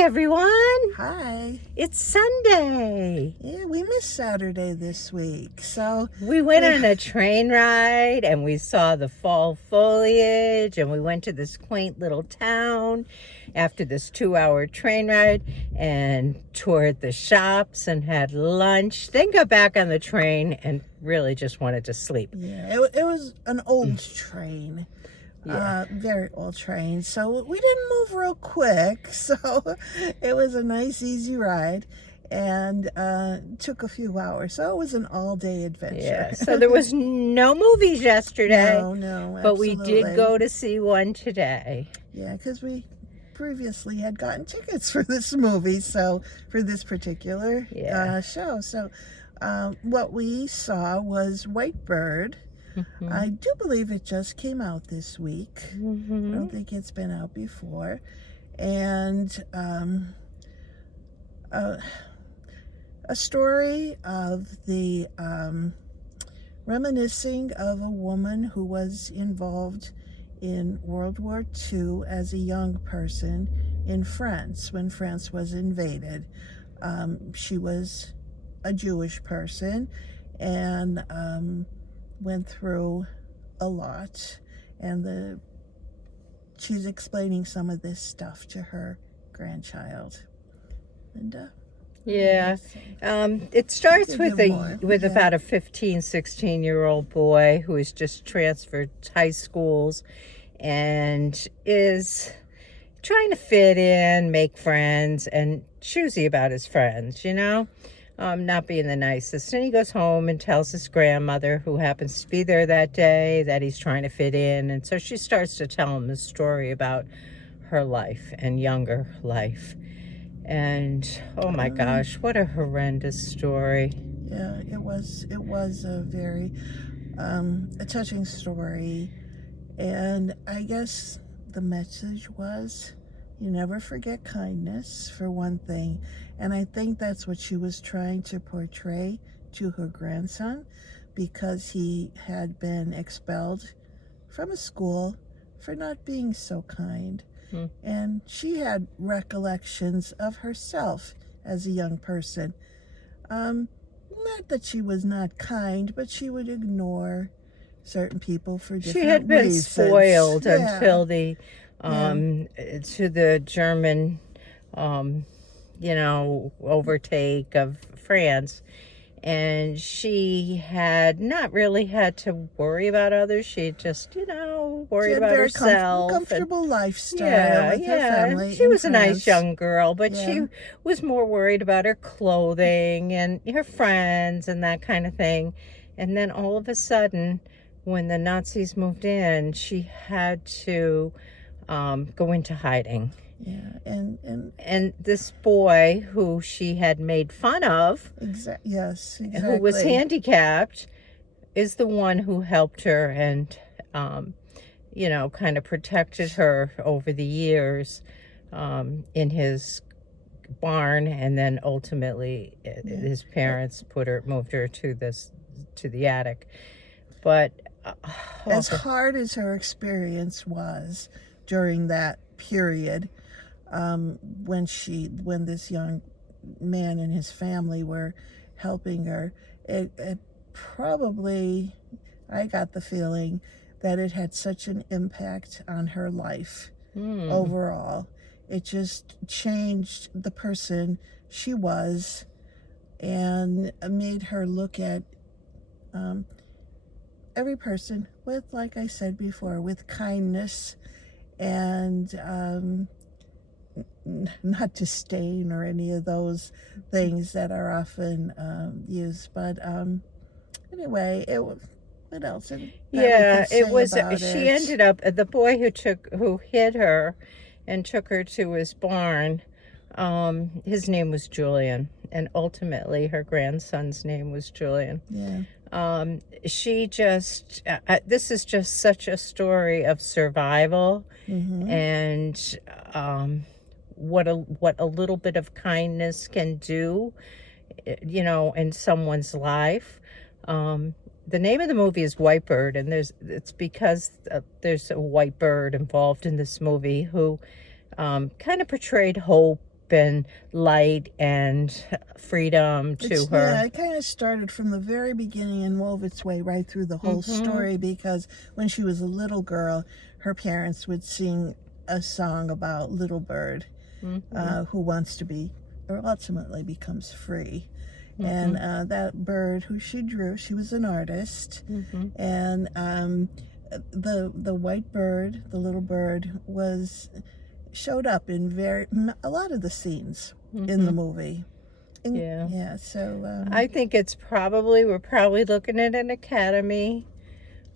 everyone. Hi. It's Sunday. Yeah, we missed Saturday this week, so We went on a train ride and we saw the fall foliage and we went to this quaint little town after this 2-hour train ride and toured the shops and had lunch. Then got back on the train and really just wanted to sleep. yeah, it was an old train. Yeah. Very old train, so we didn't move real quick, so it was a nice easy ride and took a few hours, so it was an all-day adventure. Yeah, so there was no movies yesterday, No, but we did absolutely. go to see one today. Yeah, because we previously had gotten tickets for this movie, so for this particular show. So what we saw was White Bird. Mm-hmm. I do believe it just came out this week. Mm-hmm. I don't think it's been out before. And a story of the reminiscing of a woman who was involved in World War II as a young person in France when France was invaded. She was a Jewish person and went through a lot, and she's explaining some of this stuff to her grandchild. And Yeah. It starts with about a 15, 16-year-old boy who has just transferred high schools and is trying to fit in, make friends, and choosy about his friends, not being the nicest. And he goes home and tells his grandmother, who happens to be there that day, that he's trying to fit in. And so she starts to tell him the story about her life and younger life. And oh my gosh, what a horrendous story. Yeah, it was a very a touching story. And I guess the message was, you never forget kindness, for one thing. And I think that's what she was trying to portray to her grandson, because he had been expelled from a school for not being so kind. And she had recollections of herself as a young person. Not that she was not kind, but she would ignore certain people for different reasons. She had been spoiled Yeah. until the to the German overtake of France, and she had not really had to worry about others. She just worried about herself. Comfortable lifestyle with her family. She was a France. nice young girl, but she was more worried about her clothing and her friends and that kind of thing. And then all of a sudden, when the Nazis moved in, she had to go into hiding. Yeah, and this boy who she had made fun of, yes, exactly, who was handicapped, is the one who helped her and kind of protected her over the years in his barn, and then ultimately his parents moved her to the attic. But as hard as her experience was during that period, when this young man and his family were helping her, it probably, I got the feeling that it had such an impact on her life overall. It just changed the person she was and made her look at every person with, like I said before, with kindness and not disdain or any of those things that are often used. But anyway, what else? Yeah, it was. She ended up, the boy who hid her and took her to his barn. His name was Julian, and ultimately her grandson's name was Julian. Yeah. She just, this is just such a story of survival, and what a little bit of kindness can do, in someone's life. The name of the movie is White Bird, and it's because there's a white bird involved in this movie who kind of portrayed hope hope and light and freedom to her. Yeah, it kind of started from the very beginning and wove its way right through the whole story, because when she was a little girl, her parents would sing a song about little bird who wants to be, or ultimately becomes free. And that bird who she drew, she was an artist, and the white bird, the little bird, showed up in a lot of the scenes in the movie. Yeah. So I think we're probably looking at an Academy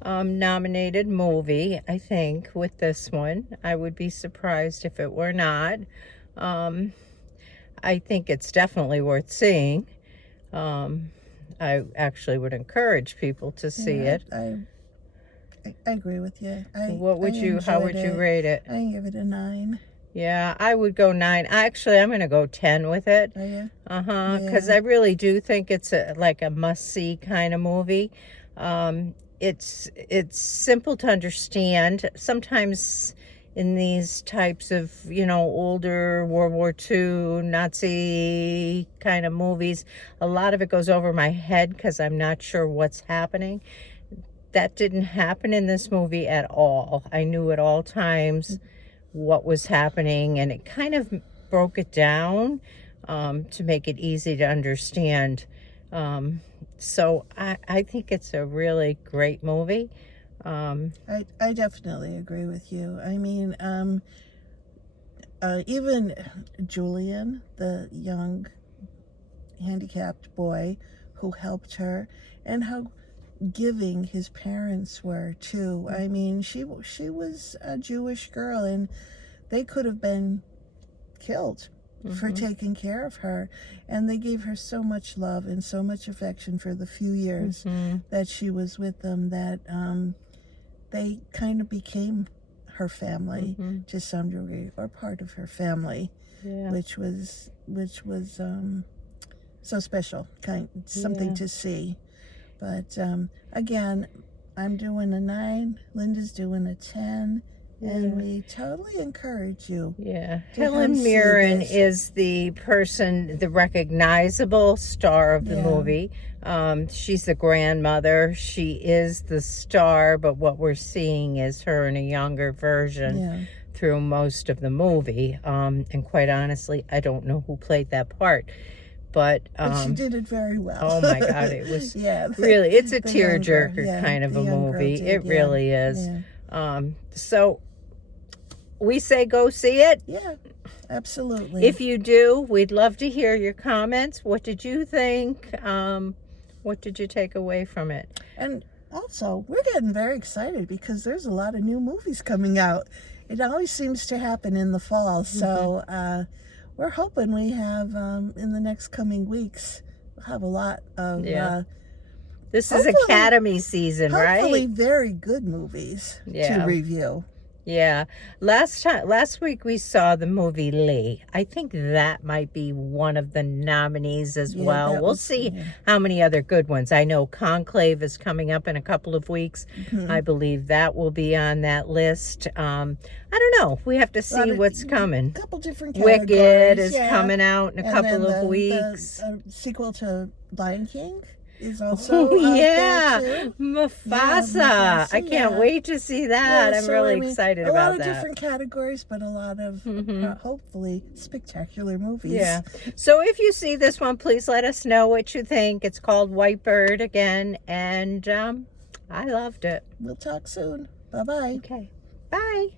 nominated movie. I think with this one, I would be surprised if it were not. I think it's definitely worth seeing. I actually would encourage people to see it. I agree with you. How would you rate it? I give it a 9. Yeah, I would go 9. Actually, I'm going to go 10 with it. Oh, yeah? Because I really do think it's like a must-see kind of movie. It's simple to understand. Sometimes in these types of, older World War II Nazi kind of movies, a lot of it goes over my head because I'm not sure what's happening. That didn't happen in this movie at all. I knew at all times what was happening, and it kind of broke it down to make it easy to understand. So I think it's a really great movie. I definitely agree with you. I mean, even Julian, the young handicapped boy who helped her, and how giving his parents were too. I mean, she was a Jewish girl, and they could have been killed for taking care of her, and they gave her so much love and so much affection for the few years that she was with them, that they kind of became her family to some degree, or part of her family, which was so special, something to see. But again, I'm doing a 9, Linda's doing a 10, and we totally encourage you. Yeah, Helen Mirren is the person, the recognizable star of the movie. She's the grandmother. She is the star, but what we're seeing is her in a younger version through most of the movie. And quite honestly, I don't know who played that part. But she did it very well. Oh my God, it was really, it's a tearjerker kind of a movie. It really is. So we say go see it. Yeah, absolutely. If you do, we'd love to hear your comments. What did you think? What did you take away from it? And also, we're getting very excited because there's a lot of new movies coming out. It always seems to happen in the fall. So we're hoping we have, in the next coming weeks, we'll have a lot of... this is Academy season, right? Hopefully very good movies to review. Yeah. Last week we saw the movie Lee. I think that might be one of the nominees as well. We'll see how many other good ones. I know Conclave is coming up in a couple of weeks. I believe that will be on that list. I don't know. We have to see what's coming. A couple different categories. Wicked is coming out in a couple of weeks. The sequel to Lion King is also Mufasa. Yeah, Mufasa. I can't wait to see that. I'm really excited about that. A lot of different categories, but a lot of hopefully spectacular movies. Yeah. So if you see this one, please let us know what you think. It's called White Bird again, and I loved it. We'll talk soon. Bye-bye. Okay. Bye.